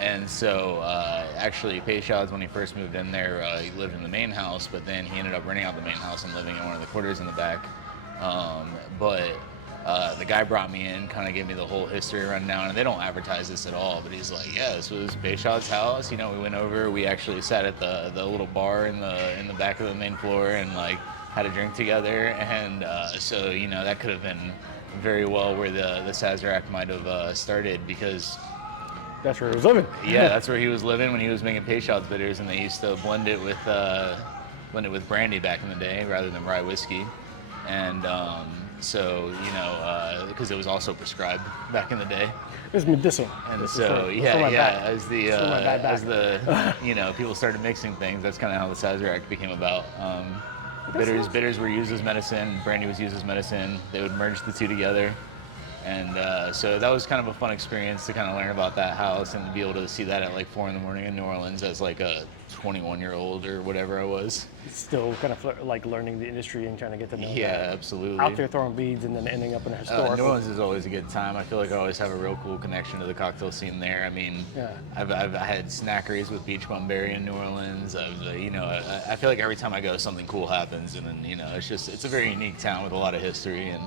And so actually Peshawd, when he first moved in there, he lived in the main house, but then he ended up renting out the main house and living in one of the quarters in the back. But the guy brought me in, kind of gave me the whole history rundown, and they don't advertise this at all, but he's like, yeah, this was Peshawd's house. You know, we went over, we actually sat at the little bar in the back of the main floor and like had a drink together. And so, you know, that could have been very well where the Sazerac might have started, because That's where he was living. yeah, that's where he was living when he was making Peshawd's bitters, and they used to blend it with brandy back in the day rather than rye whiskey. And so, you know, because it was also prescribed back in the day. It was medicinal. And so, as the you know, people started mixing things, that's kind of how the Sazerac became about. Bitters were used as medicine, brandy was used as medicine. They would merge the two together. And so that was kind of a fun experience to kind of learn about that house and to be able to see that at like 4 a.m. in New Orleans as like a 21-year-old or whatever I was. Still kind of like learning the industry and trying to get to know Yeah, absolutely. out there throwing beads and then ending up in a historical. New Orleans is always a good time. I feel like I always have a real cool connection to the cocktail scene there. I mean, I've had snackeries with Beach Bum Berry in New Orleans. You know, I feel like every time I go, something cool happens, and then, you know, it's a very unique town with a lot of history. And